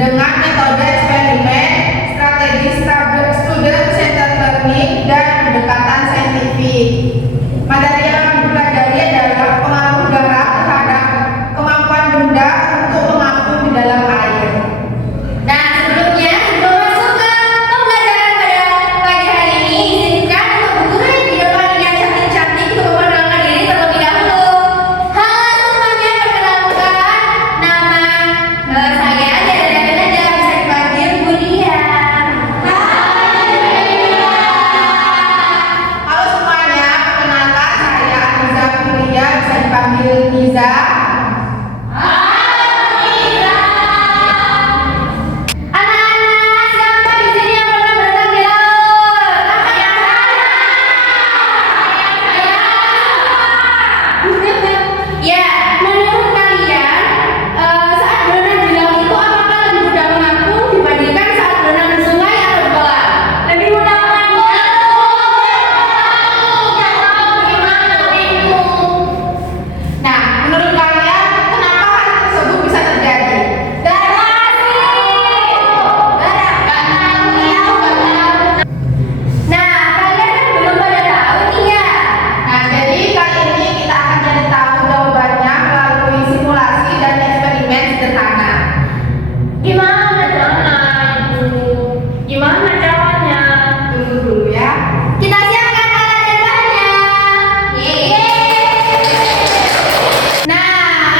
dengan metode eksperimen, strategi student-centered learning, dan pendekatan saintifik. Materi yang dipelajari adalah pengaruh garam terhadap kemampuan benda untuk mengapung di dalam air. Nah, sebelumnya sebelum masuk ke pembelajaran pada pagi hari ini, izinkan untuk bu guru yang di depan yang cantik-cantik untuk memperkenalkan diri terlebih dahulu. Halo semuanya, perkenalkan nama saya Dada Nada, bisa dipanggil Bulia. Halo semuanya, perkenalkan saya Aniza Bulia, bisa dipanggil Niza. Anak-anak, siapa di sini yang pernah berenang di laut? Ya, menurut kalian saat berenang di laut itu apakah lebih mudah mengapung dibandingkan saat berenang di sungai atau di kolam? Lebih mudah mengapung. Nah, menurut kalian kenapa hal tersebut bisa terjadi? Nah, kalian kan belum pada tahu nih ya. Nah, jadi kali ini kita akan cari tahu jawabannya melalui simulasi dan eksperimen sederhana. Gimana caranya? Gimana caranya? Tunggu dulu ya. Kita siapkan alat dan bahannya. Nah,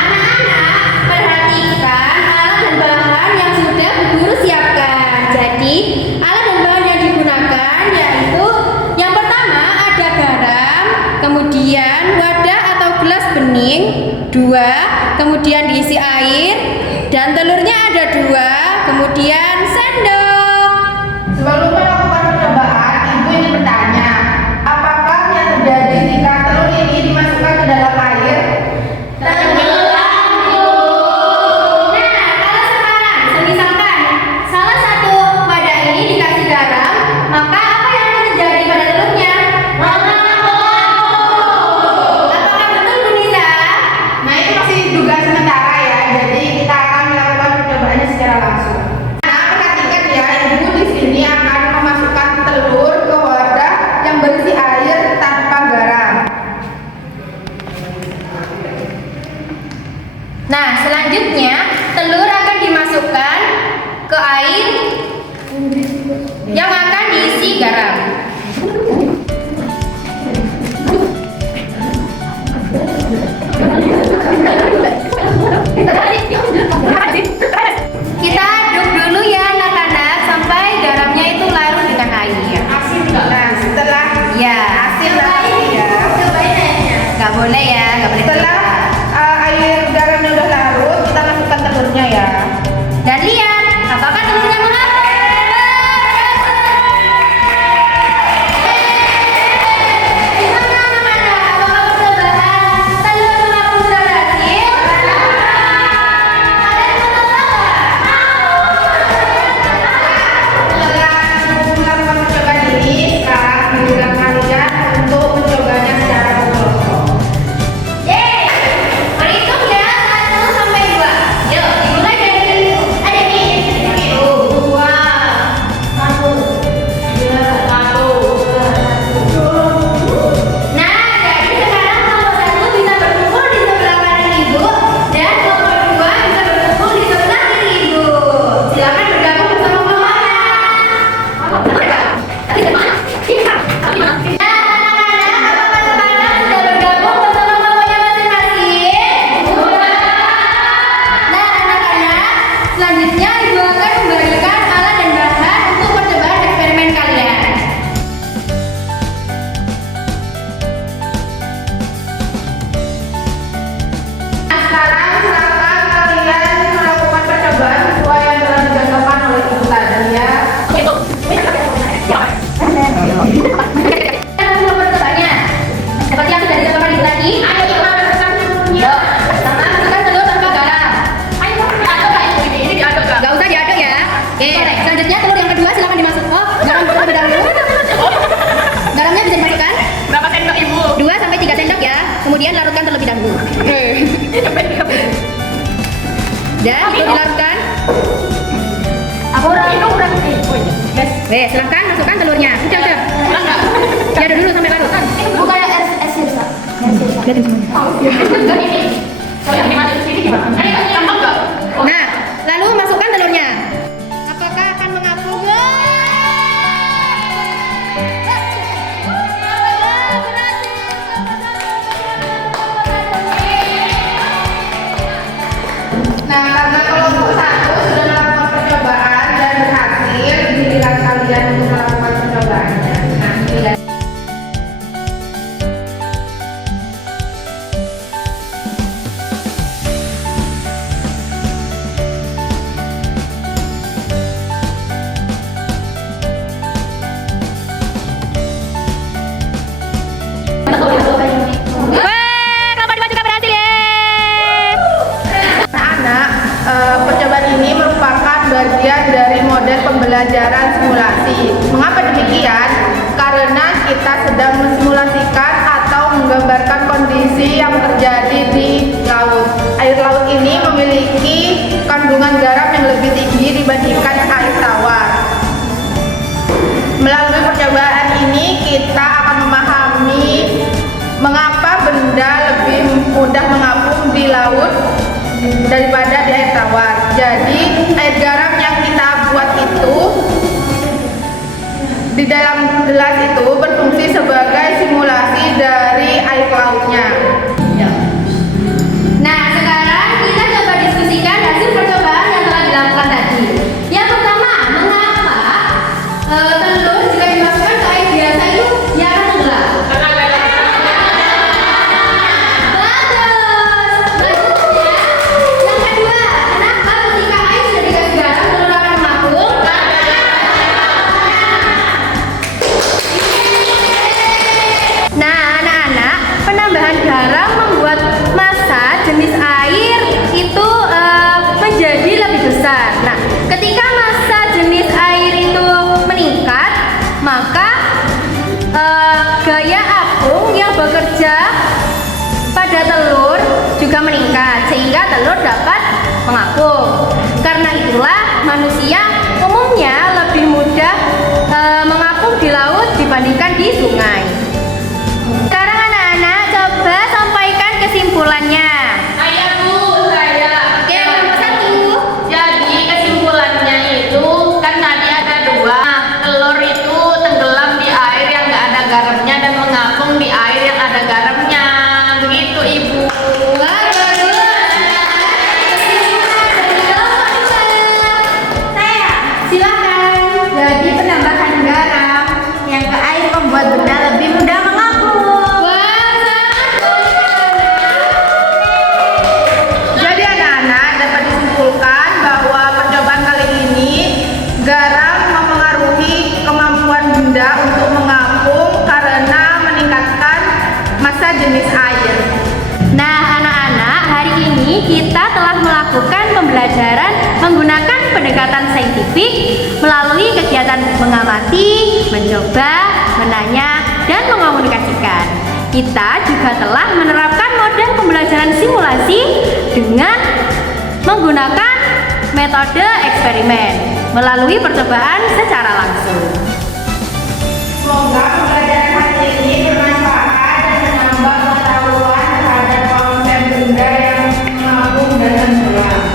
anak-anak, perhatikan alat dan bahan yang sudah Bu Guru siapkan. Jadi, alat dan bahan yang digunakan yaitu yang pertama ada garam, kemudian wadah atau gelas bening, 2, kemudian diisi air, dan telurnya ada 2, kemudian sendok. Sebelum melakukan percobaan, ibu ingin bertanya, apakah yang terjadi jika telur ini dimasukkan ke dalam air? Tenggelam, Bu. Nah, kalau sekarang, misalkan salah satu wadah ini dikasih garam, maka apa yang akan terjadi pada telurnya? Apakah betul, Bu Niza? Nah, ini masih dugaan sementara ya, jadi kita akan melakukan percobaannya secara langsung. Nah, perhatikan ya, ibu di sini akan memasukkan telur ke wadah yang berisi air tanpa garam. Nah, selanjutnya telur akan dimasukkan ke air yang akan diisi garam. Kita aduk dulu ya anak-anak sampai garamnya itu larut dengan air. Nah, setelah Ya, asin larut ya. cobain airnya. Nggak boleh ya, nggak boleh. Setelah air garamnya udah larut, kita masukkan telurnya ya. Dan lihat, apakah telurnya mengapung? Gimana anak-anak? Apakah percobaan telur mengapung sudah berhasil? Kalian mau coba Setelah melakukan percobaan ini, sekarang giliran kalian untuk mencobanya secara kelompok. Yeay! Berhitung ya, 1 sampai 2. Yuk, dimulai dari ada nih. 2, 1. Nah, jadi sekarang kelompok 1 bisa berkumpul di sebelah kanan ibu dan kelompok 2 bisa berkumpul di sebelah kiri ibu. Silakan bergabung bersama kelompok. Nah, anak-anak, apakah sekarang sudah bergabung bersama kelompoknya masing-masing? Nah, anak-anak, selanjutnya ibu akan memberikan alat dan bahan untuk percobaan eksperimen kalian. Nah, sekarang silakan kalian melakukan percobaan sesuai yang telah dicontohkan oleh ibu tadi ya. Kita langsung percobaannya. Seperti yang sudah dicontohkan ibu tadi. Ayo kita masukkan telurnya. Pertama masukkan telur tanpa garam. Ayo, diaduk. Ini diaduk. Gak usah diaduk Weh, silahkan masukkan telurnya. Udah. Ya, ada dulu sampai larut. Bukannya es sirsa. Lihatin semuanya. Nah, lalu masukkan telurnya. Apakah akan mengapung? Nah, karena kelompok satu sudah melakukan percobaan dan berhasil, giliran kalian untuk melakukan percobaannya. Nah, giliran. Kelompok 2 juga berhasil ya. Anak-anak, percobaan ini merupakan bagian dari model pembelajaran simulasi. Mengapa demikian? Karena kita sedang mensimulasikan atau menggambarkan kondisi yang terjadi di laut. Air laut ini memiliki kandungan garam yang lebih tinggi dibandingkan air tawar. Melalui percobaan ini kita akan memahami mengapa benda lebih mudah mengapung di laut daripada di air tawar. Jadi air garam yang kita buat itu di dalam gelas itu berfungsi sebagai simulasi dari air lautnya. Nah, sekarang kita coba diskusikan hasil percobaan yang telah dilakukan tadi. Yang pertama, mengapa telur jika dimasukkan ke air biasa itu dia akan tenggelam? Bagus ya. Yang kedua, kenapa ketika air sudah dikasih garam telur akan mengapung? Nah, anak-anak, penambahan garam membuat massa jenis air itu menjadi lebih besar. Nah, ketika massa jenis air itu meningkat, maka gaya apung yang bekerja pada telur juga meningkat sehingga telur dapat mengapung. Karena itulah manusia umumnya lebih mudah mengapung di laut dibandingkan di sungai. Sekarang anak-anak coba sampaikan kesimpulannya. Saya Bu, saya. Oke, nomor 1. Jadi kesimpulannya itu kan tadi ada 2. Telur itu tenggelam di air yang nggak ada garamnya dan mengapung di air yang ada garamnya. Begitu Ibu. Wah, bagus. Kesimpulan dari kelompok 2. Saya, silakan. Jadi penambahan garam yang ke air membuat benda lebih mudah mengapung. Wah, sangat bagus. Jadi anak-anak dapat disimpulkan bahwa percobaan kali ini garam mempengaruhi kemampuan benda untuk mengapung karena meningkatkan massa jenis air. Nah, anak-anak, hari ini kita telah melakukan pembelajaran menggunakan pendekatan saintifik melalui kegiatan mengamati, mencoba, menanya, dan mengomunikasikan. Kita juga telah menerapkan model pembelajaran simulasi dengan menggunakan metode eksperimen melalui percobaan secara langsung. Semoga pembelajaran hari ini bermanfaat dan menambah pengetahuan terhadap konsep benda yang mengapung dan tenggelam.